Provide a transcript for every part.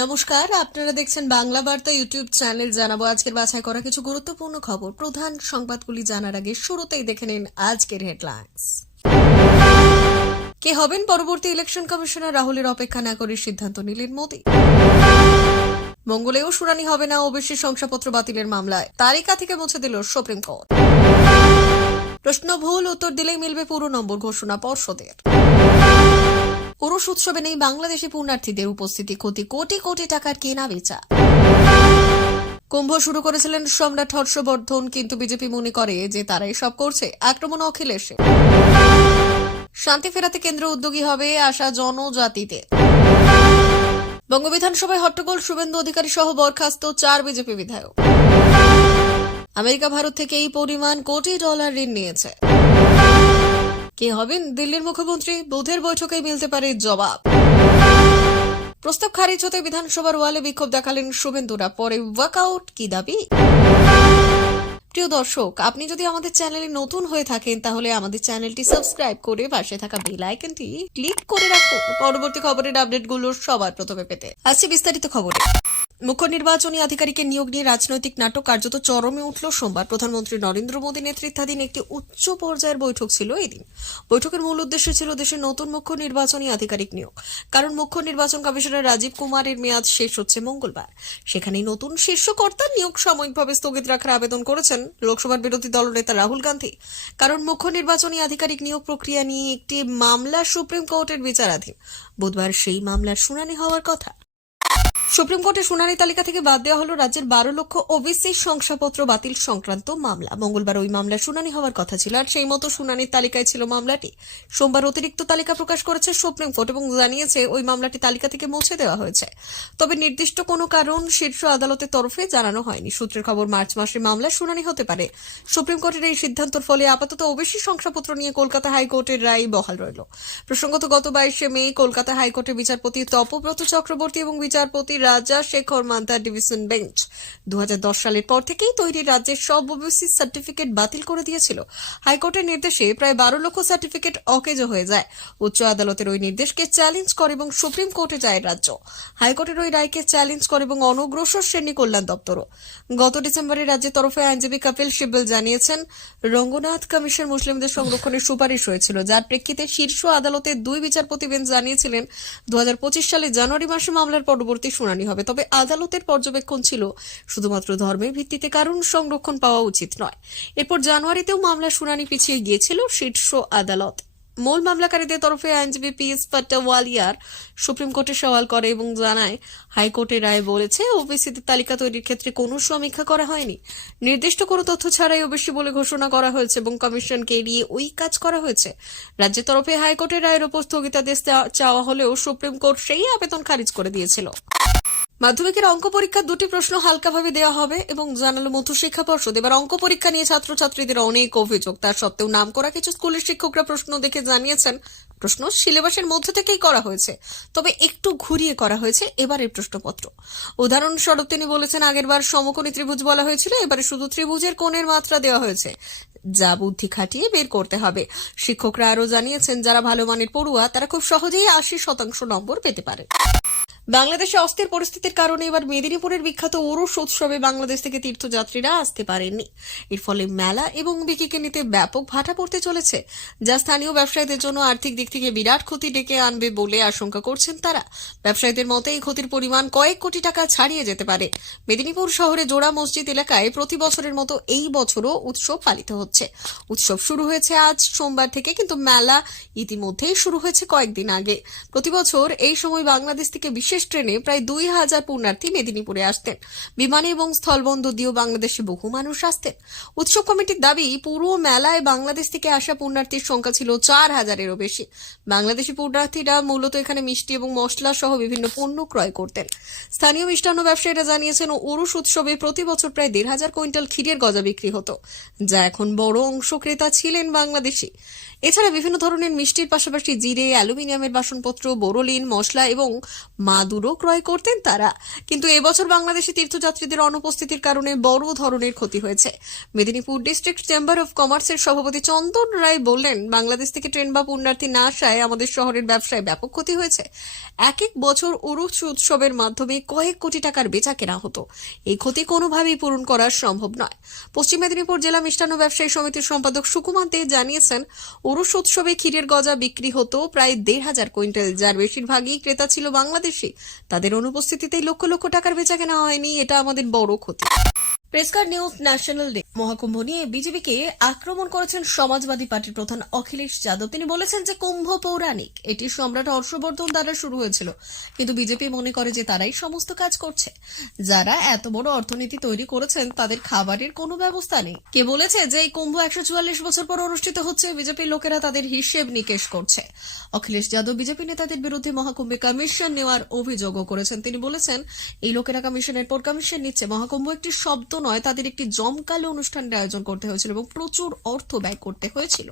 নমস্কার, আপনারা দেখছেন বাংলা বার্তা ইউটিউব চ্যানেল। জানাবো আজকের বাছাই করা কিছু গুরুত্বপূর্ণ খবর। প্রধান সংবাদগুলি জানার আগে শুরুতেই দেখে নিন আজকের হেডলাইন্স। কে হবেন পরবর্তী ইলেকশন কমিশনার, রাহুলের অপেক্ষা না করে সিদ্ধান্ত নিলেন মোদী। মঙ্গলেও শুনানি হবে না ওবিসি শংসাপত্র বাতিলের মামলায়, তালিকা থেকে মুছে দিল সুপ্রিম কোর্ট। প্রশ্ন ভুল উত্তর দিলেই মিলবে পুরো নম্বর, ঘোষণা পর্ষদের। উরুষ উৎসবে নেই বাংলাদেশি পুণ্যার্থীদের উপস্থিতি, কোটি কোটি কোটি টাকার কেনা বেচা। কুম্ভ শুরু করেছিলেন সম্রাট হর্ষবর্ধন, কিন্তু বিজেপি মনে করে যে তারাই সব করছে, আক্রমণ অখিলেশে। শান্তি ফেরাতে কেন্দ্র উদ্যোগী হবে, আশা জনজাতিতে। বঙ্গ বিধানসভায় হট্টগোল, শুভেন্দু অধিকারী সহ বরখাস্ত 4 বিজেপি বিধায়ক। আমেরিকা ভারত থেকে এই পরিমাণ কোটি ডলার ঋণ নিয়েছে। কে হবেন দিল্লির মুখ্যমন্ত্রী, বুধের বৈঠকে মিলতে পারে জবাব। প্রস্তাব খারিজ হতে বিধানসভার ওয়ালে বিক্ষোভ দেখালেন শুভেন্দুরা, পরে ওয়াকআউট কি দাবি। প্রিয় দর্শক, আপনি যদি আমাদের চ্যানেলে নতুন হয়ে থাকেন তাহলে আমাদের চ্যানেলটি সাবস্ক্রাইব করে পাশে থাকা বেল আইকনটি ক্লিক করে রাখুন পরবর্তী খবরের আপডেটগুলো সবার প্রথমে পেতে। আসছে বিস্তারিত খবরে। মুখ্য নির্বাচনী আধিকারিকের নিয়োগ নিয়ে রাজনৈতিক নাটক কার্যত চরমে উঠল সোমবার। প্রধানমন্ত্রী নরেন্দ্র মোদী নেতৃত্বাধীন একটি উচ্চ পর্যায়ের বৈঠক ছিল এদিন। বৈঠকের মূল উদ্দেশ্য ছিল দেশের নতুন মুখ্য নির্বাচনী আধিকারিক নিয়োগ, কারণ মুখ্য নির্বাচন কমিশনার রাজীব কুমারের মেয়াদ শেষ হচ্ছে মঙ্গলবার। সেখানেই নতুন শীর্ষ কর্তা নিয়োগ সাময়িকভাবে স্থগিত রাখার আবেদন করেছেন লোকসভার বিরোধী দলনেতা রাহুল গান্ধী। কারণ মুখ্য নির্বাচনী আধিকারিক নিয়োগ প্রক্রিয়া নিয়ে একটি মামলা সুপ্রিম কোর্টের বিচারাধীন। বুধবার সেই মামলার শুনানি হওয়ার কথা। সুপ্রিম কোর্টের শুনানি তালিকা থেকে বাদ দেওয়া হলো রাজ্যের 12 লক্ষ ওবিসি শংসাপত্র বাতিল সংক্রান্ত মামলা। মঙ্গলবার ওই মামলার শুনানি হওয়ার কথা ছিল, আর সেই মতো শুনানির তালিকায় ছিল মামলাটি। সোমবার অতিরিক্ত তালিকা প্রকাশ করেছে সুপ্রিম কোর্ট এবং জানিয়েছে ওই মামলাটি তালিকা থেকে মুছে দেওয়া হয়েছে। তবে নির্দিষ্ট কোনো কারণ শীর্ষ আদালতের তরফে জানানো হয়নি। সূত্রের খবর, মার্চ মাসে মামলার শুনানি হতে পারে। সুপ্রিম কোর্টের এই সিদ্ধান্তের ফলে আপাতত ওবিসি শংসাপত্র নিয়ে কলকাতা হাইকোর্টের রায় বহাল রইল। প্রসঙ্গত, গত 22 মে কলকাতা হাইকোর্টের বিচারপতি তপব্রত চক্রবর্তী এবং বিচারপতি রাজা শেখর মান্তার ডিভিশন বেঞ্চ 2010 সালের পর থেকেই তৈরি রাজ্যের সব ওবিসি সার্টিফিকেট বাতিল করে দিয়েছিল। হাইকোর্টের নির্দেশে প্রায় 12 লক্ষ সার্টিফিকেট অকেজ হয়ে যায়। উচ্চ আদালতের ওই নির্দেশকে চ্যালেঞ্জ করে এবং সুপ্রিম কোর্টে যায় রাজ্য। হাইকোর্টের ওই রায়কে চ্যালেঞ্জ করে এবং অনগ্রসর শ্রেণী কল্যাণ দপ্তরও। গত ডিসেম্বরে রাজ্যের তরফে আইনজীবী কপিল সিব্বল জানিয়েছেন, রঙ্গনাথ কমিশন মুসলিমদের সংরক্ষণের সুপারিশ হয়েছিল, যার প্রেক্ষিতে শীর্ষ আদালতের 2 বিচারপতি বেঞ্চ জানিয়েছিলেন 2025 সালে জানুয়ারি মাসে মামলার পরবর্তী শুনানি হবে। তবে আদালতের পর্যবেক্ষণ ছিল শুধুমাত্র ধর্মের ভিত্তিতে কারণ সংরক্ষণ পাওয়া উচিত নয়। এরপর জানুয়ারিতেও মামলার শুনানি পিছিয়ে গিয়েছিল শীর্ষ আদালত। মূল মামলাকারীদের তরফে আইনজীবী পিএস পাট্টাওয়ালিয়ার সুপ্রিম কোর্টে সওয়াল করে এবং জানায়, হাইকোর্টের রায় বলেছে ওবিসিদের তালিকা তৈরির ক্ষেত্রে কোনো সমীক্ষা করা হয়নি। নির্দিষ্ট কোনো তথ্য ছাড়াই ওবিসি বলে ঘোষণা করা হয়েছে এবং কমিশনকে এড়িয়ে ওই কাজ করা হয়েছে। রাজ্যের তরফে হাইকোর্টের রায়ের উপর স্থগিতাদেশ চাওয়া হলেও সুপ্রিম কোর্ট সেই আবেদন খারিজ করে দিয়েছিল। মাধ্যমিকের অঙ্ক পরীক্ষার 2টি প্রশ্ন হালকাভাবে দেওয়া হবে এবং জানালো মধ্যশিক্ষা পর্ষদ। এবার অঙ্ক পরীক্ষা নিয়ে ছাত্রছাত্রীদের অনেক অভিযোগ। তার সত্ত্বেও নামকরা কিছু স্কুলের শিক্ষকরা প্রশ্ন দেখে জানিয়েছেন, প্রশ্ন সিলেবাসের মধ্যে থেকেই করা হয়েছে, তবে একটু ঘুরিয়ে করা হয়েছে এবারের প্রশ্নপত্র। উদাহরণস্বরূপ তিনি বলেছেন, আগেরবার সমকোণী ত্রিভুজ বলা হয়েছিল, এবারে শুধু ত্রিভুজের কোণের মাত্রা দেওয়া হয়েছে, যা বুদ্ধি খাটিয়ে বের করতে হবে। শিক্ষকরা আরও জানিয়েছেন, যারা ভালো মানের পড়ুয়া তারা খুব সহজেই 80% নম্বর পেতে পারে। বাংলাদেশে অস্থির পরিস্থিতির কারণে এবার মেদিনীপুরের বিখ্যাত উরুষ উৎসবে বাংলাদেশ থেকে তীর্থযাত্রীরা আসতে পারেননি। এর ফলে মেলা এবং বিকিনিতে ব্যাপক ভাটা পড়তে চলেছে, যা স্থানীয় ব্যবসায়ীদের জন্য আর্থিক দিক থেকে বিরাট ক্ষতি ডেকে আনবে বলে আশঙ্কা করছেন তারা। ব্যবসায়ীদের মতে এই ক্ষতির পরিমাণ কয়েক কোটি টাকা ছাড়িয়ে যেতে পারে। মেদিনীপুর শহরে জোড়া মসজিদ এলাকায় প্রতি বছরের মতো এই বছরও উৎসব পালিত হচ্ছে। উৎসব শুরু হয়েছে আজ সোমবার থেকে, কিন্তু মেলা ইতিমধ্যেই শুরু হয়েছে কয়েকদিন আগে। প্রতি বছর এই সময় বাংলাদেশ থেকে বিশেষ ট্রেনে প্রায় 2000 পুণ্যার্থী মেদিনীপুরে আসতেন। বিমানে এবং স্থলবন্দর দিয়েও বাংলাদেশে বহু মানুষ আসতেন। উৎসব কমিটির দাবি, পুরো মেলায় বাংলাদেশ থেকে আসা পুণ্যার্থীর সংখ্যা ছিল 4000-এরও বেশি। বাংলাদেশি পুণ্যার্থীরা মূলত এখানে মিষ্টি এবং মশলা সহ বিভিন্ন পণ্য ক্রয় করতেন। স্থানীয় মিষ্টান্ন ব্যবসায়ীরা জানিয়েছেন, উরুষ উৎসবে প্রতি বছর প্রায় 1500 কুইন্টাল ক্ষীরের গজা বিক্রি হতো, যা এখন বড় অংশ ক্রেতা ছিলেন বাংলাদেশি। এছাড়া বিভিন্ন ধরনের মিষ্টির পাশাপাশি জিরে, অ্যালুমিনিয়ামের বাসনপত্র, বোরোলিন, মশলা এবং মাদুরও ক্রয় করতেন তারা। কিন্তু এবছর বাংলাদেশি তীর্থযাত্রীদের অনুপস্থিতির কারণে বড় ধরনের ক্ষতি হয়েছে। মেদিনীপুর ডিস্ট্রিক্ট চেম্বার অফ কমার্সের সভাপতি চন্দন রায় বললেন, বাংলাদেশ থেকে ট্রেন বা পুণ্যার্থী না আসায় আমাদের শহরের ব্যবসায় ব্যাপক ক্ষতি হয়েছে। এক বছর উরুস উৎসবের মাধ্যমে কয়েক কোটি টাকার বেচা কেনা হতো। এই ক্ষতি কোনোভাবেই পূরণ করা সম্ভব নয়। পশ্চিম মেদিনীপুর জেলা মিষ্টান্ন ব্যবসায়ী সমিতির সম্পাদক সুকুমার দে জানিয়েছেন, উরুস উৎসবে ক্ষীরের গজা বিক্রি হতো প্রায় ১,৫০০ কুইন্টাল, যার বেশিরভাগই ক্রেতা ছিল বাংলাদেশি। তাদের অনুপস্থিতিতেই লক্ষ লক্ষ টাকার বেচা কেনা হয়নি, এটা আমাদের বড় ক্ষতি। প্রেসকার নিউজ ন্যাশনাল ডে মহাকুম্ভ নিয়ে বিজেপিকে আক্রমণ করেছেন সমাজবাদী পার্টির প্রধান অখিলেশ যাদব। তিনি বলেছেন যে কুম্ভ পৌরাণিক, এটি সম্রাট হর্ষবর্ধন দ্বারা শুরু হয়েছিল, কিন্তু বিজেপি মনে করে যে তারাই সমস্ত কাজ করছে। যারা এত বড় অর্থনীতি তৈরি করেছেন তাদের খাবারের কোনো ব্যবস্থা নেই। কে বলেছে যে এই কুম্ভ ১৪৪ বছর পর অনুষ্ঠিত হচ্ছে? বিজেপির লোকেরা তাদের হিসেব নিকেশ করছে। অখিলেশ যাদব বিজেপি নেতাদের বিরুদ্ধে মহাকুম্ভে কমিশন নেওয়ার অভিযোগও করেছেন। তিনি বলেছেন, এই লোকেরা কমিশনের পর কমিশন নিচ্ছে। মহাকুম্ভ একটি শব্দ নয়, তাদের একটি জমকালো অনুষ্ঠানের আয়োজন করতে হয়েছিল এবং প্রচুর অর্থ ব্যয় করতে হয়েছিল।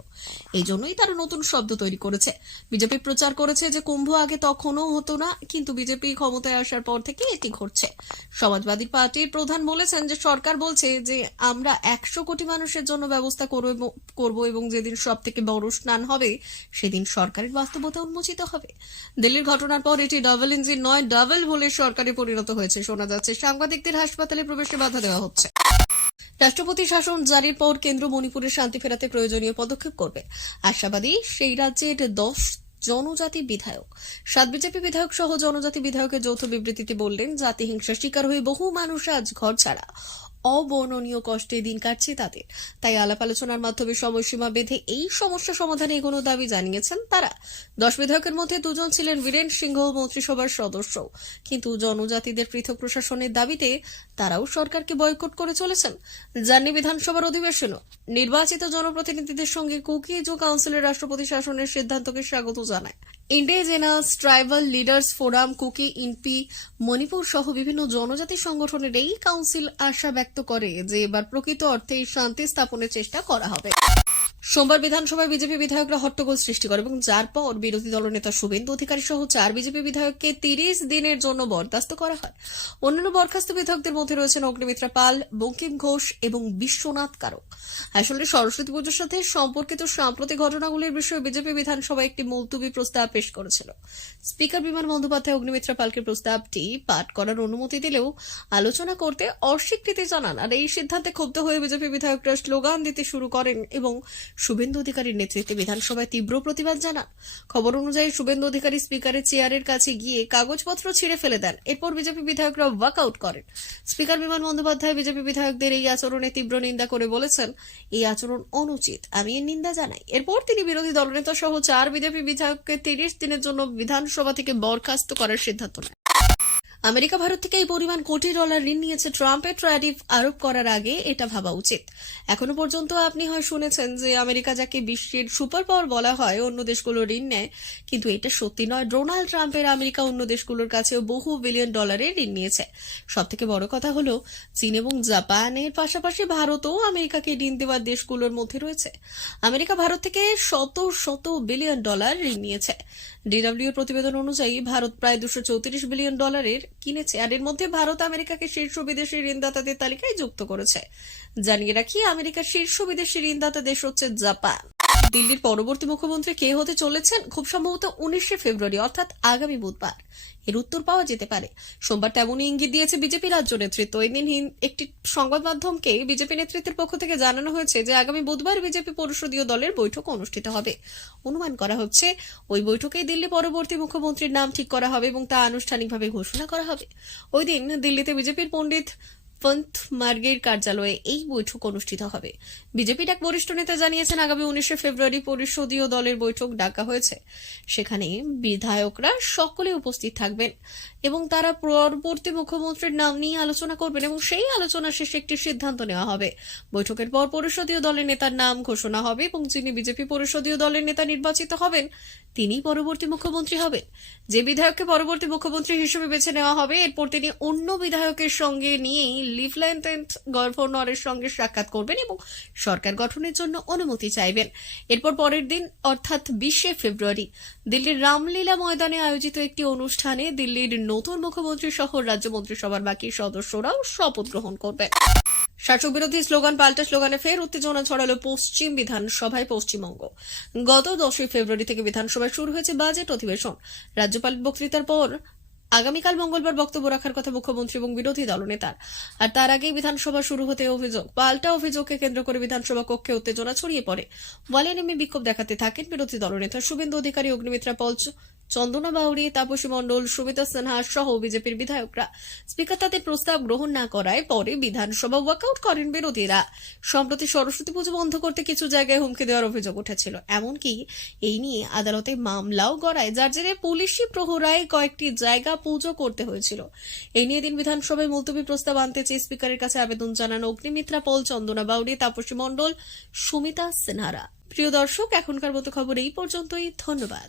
এই জন্যই তারা নতুন শব্দ তৈরি করেছে। বিজেপি প্রচার করেছে যে কুম্ভ আগে তখনও হতো না, কিন্তু বিজেপি ক্ষমতায় আসার পর থেকে এটি ঘটছে। সমাজবাদী পার্টির প্রধান বলেছেন যে সরকার বলছে যে আমরা ১০০ কোটি মানুষের জন্য ব্যবস্থা করব এবং যেদিন সব থেকে বড় স্নান হবে সেদিন সরকারের বাস্তবতা উন্মোচিত হবে। দিল্লির ঘটনার পর এটি ডাবল ইঞ্জিন নয়, ডাবল বলে সরকারে পরিণত হয়েছে। শোনা যাচ্ছে সাংবাদিকদের হাসপাতালে প্রবেশে বাধা দেওয়া হচ্ছে। রাষ্ট্রপতি শাসন জারির পর কেন্দ্র মণিপুরের শান্তি ফেরাতে প্রয়োজনীয় পদক্ষেপ করবে। আশাবাদী সেই রাজ্যের ১০ জনজাতি বিধায়ক। ৭ বিজেপি বিধায়ক সহ জনজাতি বিধায়কের যৌথ বিবৃতিতে বললেন, জাতি হিংসার শিকার হয়ে বহু মানুষ আজ ঘর ছাড়া, অবর্ণনীয় কষ্টে দিন কাটছে তাদের। তাই আলাপ আলোচনার মাধ্যমে সময়সীমা বেঁধে এই সমস্যা সমাধানে এগোনোর দাবি জানিয়েছেন তারা। ১০ বিধায়কের মধ্যে ২ জন ছিলেন বীরেন সিংহ মন্ত্রিসভার সদস্য, কিন্তু জনজাতিদের পৃথক প্রশাসনের দাবিতে তারাও সরকারকে বয়কট করে চলেছেন। জানি বিধানসভার অধিবেশনও নির্বাচিত জনপ্রতিনিধিদের সঙ্গে কুকি ইজো কাউন্সিলের রাষ্ট্রপতি শাসনের সিদ্ধান্তকে স্বাগত জানায়। Indigenous tribal leaders forum, Kuki, ইনপি, মণিপুর সহ বিভিন্ন জনজাতি সংগঠনের এই কাউন্সিল আশা ব্যক্ত করে যে এবার প্রকৃত অর্থে শান্তি স্থাপনের চেষ্টা করা হবে। সোমবার বিধানসভায় বিজেপি বিধায়করা হট্টগোল সৃষ্টি করে এবং যার পর বিরোধী দলনেতা শুভেন্দু অধিকারী সহ ৪ বিজেপি বিধায়ককে ৩০ দিনের জন্য বরখাস্ত করা হয়। অন্যান্য বরখাস্ত বিধায়কদের মধ্যে রয়েছেন অগ্নিমিত্রা পাল, বঙ্কিম ঘোষ এবং বিশ্বনাথ কারক। আসলে সরস্বতী পুজোর সাথে সম্পর্কিত সাম্প্রতিক ঘটনাগুলির বিষয়ে বিজেপি বিধানসভায় একটি মুলতুবি প্রস্তাব পেশ করেছিল। স্পিকার বিমান বন্দ্যোপাধ্যায় অগ্নিমিত্রা পালকে প্রস্তাবটি পাঠ করার অনুমতি দিলেও আলোচনা করতে অস্বীকৃতি জানান। আর এই সিদ্ধান্তে ক্ষুব্ধ হয়ে বিজেপি বিধায়করা স্লোগান দিতে শুরু করেন এবং শুভেন্দু অধিকারীর নেতৃত্বে বিধানসভায় তীব্র প্রতিবাদ জানান। খবর অনুযায়ী শুভেন্দু অধিকারী স্পিকারের চেয়ারের কাছে গিয়ে কাগজপত্র ছিঁড়ে ফেলে দেন। এরপর বিজেপি বিধায়করা ওয়াকআউট করেন। স্পিকার বিমান বন্দ্যোপাধ্যায় বিজেপি বিধায়কদের এই আচরণে তীব্র নিন্দা করে বলেছেন, এই আচরণ অনুচিত, আমি এর নিন্দা জানাই। এরপর তিনি বিরোধী দলনেতা সহ ৪ বিজেপি বিধায়ককে ৩০ দিনের জন্য বিধানসভা থেকে বরখাস্ত করার সিদ্ধান্ত নেয়। আমেরিকা ভারত থেকে এই পরিমাণ কোটি ডলার ঋণ নিয়েছে। ট্রাম্পের ট্যারিফ আরোপ করার আগে এটা ভাবা উচিত। এখনো পর্যন্ত আপনি হয় শুনেছেন যে আমেরিকা যাকে বিশ্বের সুপার পাওয়ার বলা হয় অন্য দেশগুলো ঋণ নেয়, কিন্তু এটা সত্যি নয়। ডোনাল্ড ট্রাম্পের আমেরিকা অন্য দেশগুলোর কাছেও বহু বিলিয়ন ডলারের ঋণ নিয়েছে। সব থেকে বড় কথা হলো চীন এবং জাপানের পাশাপাশি ভারতও আমেরিকাকে ঋণ দেওয়ার দেশগুলোর মধ্যে রয়েছে। আমেরিকা ভারত থেকে শত শত বিলিয়ন ডলার ঋণ নিয়েছে। ডিডব্লিউ প্রতিবেদন অনুযায়ী ভারত প্রায় ২৩৪ বিলিয়ন ডলারের কিনেছে। আর এর মধ্যে ভারত আমেরিকাকে শীর্ষ বিদেশি ঋণদাতাদের তালিকায় যুক্ত করেছে। জানিয়ে রাখি, আমেরিকার শীর্ষ বিদেশি ঋণদাতা দেশ হচ্ছে জাপান। দিল্লির পরবর্তী মুখ্যমন্ত্রী কে হতে চলেছেন? খুব সম্ভবত ১৯শে ফেব্রুয়ারি অর্থাৎ আগামী বুধবার এর উত্তর পাওয়া যেতে পারে। সোমবার তেমনই ইঙ্গিত দিয়েছে বিজেপি রাজ্য নেতৃত্ব। এদিন একটি সংবাদ মাধ্যমকে বিজেপি নেতৃত্বের পক্ষ থেকে জানানো হয়েছে যে আগামী বুধবার বিজেপি পরিষদীয় দলের বৈঠক অনুষ্ঠিত হবে। অনুমান করা হচ্ছে ওই বৈঠকেই দিল্লি পরবর্তী মুখ্যমন্ত্রীর নাম ঠিক করা হবে এবং তা আনুষ্ঠানিকভাবে ঘোষণা করা হবে। ওই দিন দিল্লিতে বিজেপির পণ্ডিত পন্থ মার্গের কার্যালয়ে এই বৈঠক অনুষ্ঠিত হবে। বিজেপির এক বরিষ্ঠ নেতা জানিয়েছেন, আগামী ১৯শে ফেব্রুয়ারি পরিষদীয় দলের বৈঠক ডাকা হয়েছে। সেখানে বিধায়করা সকলে উপস্থিত থাকবেন এবং তারা পরবর্তী মুখ্যমন্ত্রীর নাম নিয়ে আলোচনা করবেন এবং সেই আলোচনা শেষে একটি সিদ্ধান্ত নেওয়া হবে। বৈঠকের পর পরিষদীয় দলের নেতার নাম ঘোষণা হবে এবং যিনি বিজেপি পরিষদীয় দলের নেতা নির্বাচিত হবেন তিনি পরবর্তী মুখ্যমন্ত্রী হবেন। যে বিধায়ককে পরবর্তী মুখ্যমন্ত্রী হিসেবে বেছে নেওয়া হবে এরপর তিনি অন্য বিধায়কের সঙ্গে নিয়েই লেফটেন্যান্ট গভর্নরের সঙ্গে সাক্ষাৎ করবেন এবং সরকার গঠনের জন্য অনুমতি চাইবেন। এরপর পরের দিন অর্থাৎ 20শে ফেব্রুয়ারি দিল্লির রামলীলা ময়দানে আয়োজিত একটি অনুষ্ঠানে দিল্লির নতুন মুখ্যমন্ত্রী সহ রাজ্য মন্ত্রিসভার বাকি সদস্যরাও শপথ গ্রহণ করবেন। শাসক বিরোধী স্লোগান পাল্টা স্লোগানে ফের উত্তেজনা ছড়ালো পশ্চিম বিধানসভায় পশ্চিমবঙ্গ। গত 10ই ফেব্রুয়ারি থেকে বিধানসভায় শুরু হয়েছে বাজেট অধিবেশন। রাজ্যপালের বক্তৃতার পর আগামীকাল মঙ্গলবার বক্তব্য রাখার কথা মুখ্যমন্ত্রী এবং বিরোধী দলনেতার। আর তার আগেই বিধানসভা শুরু হতে অভিযোগ, পাল্টা অভিযোগকে কেন্দ্র করে বিধানসভা কক্ষে উত্তেজনা ছড়িয়ে পড়ে। ওয়ালে নেমে বিক্ষোভ দেখাতে থাকেন বিরোধী দলনেতা শুভেন্দু অধিকারী, অগ্নিমিত্রা পল, চন্দনা বাউরি, তাপসী মণ্ডল, সুমিতা সিনহা সহ বিজেপির বিধায়করা। স্পিকার তাদের প্রস্তাব গ্রহণ না করায় পরে বিধানসভা ওয়াকআউট করেন বিরোধীরা। সম্প্রতি সরস্বতী পুজো বন্ধ করতে কিছু জায়গায় হুমকি দেওয়ার অভিযোগ উঠেছিল। এমনকি এই নিয়ে আদালতে মামলাও গড়ায়, যার জেরে পুলিশি প্রহরায় কয়েকটি জায়গা পুজো করতে হয়েছিল। এই নিয়ে দিন বিধানসভায় মুলতবি প্রস্তাব আনতে চেয়ে স্পিকারের কাছে আবেদন জানান অগ্নিমিত্রা পল, চন্দনা বাউরি, তাপসী মণ্ডল, সুমিতা সিনহারা। প্রিয় দর্শক, এখনকার মতো খবর এই পর্যন্তই। ধন্যবাদ।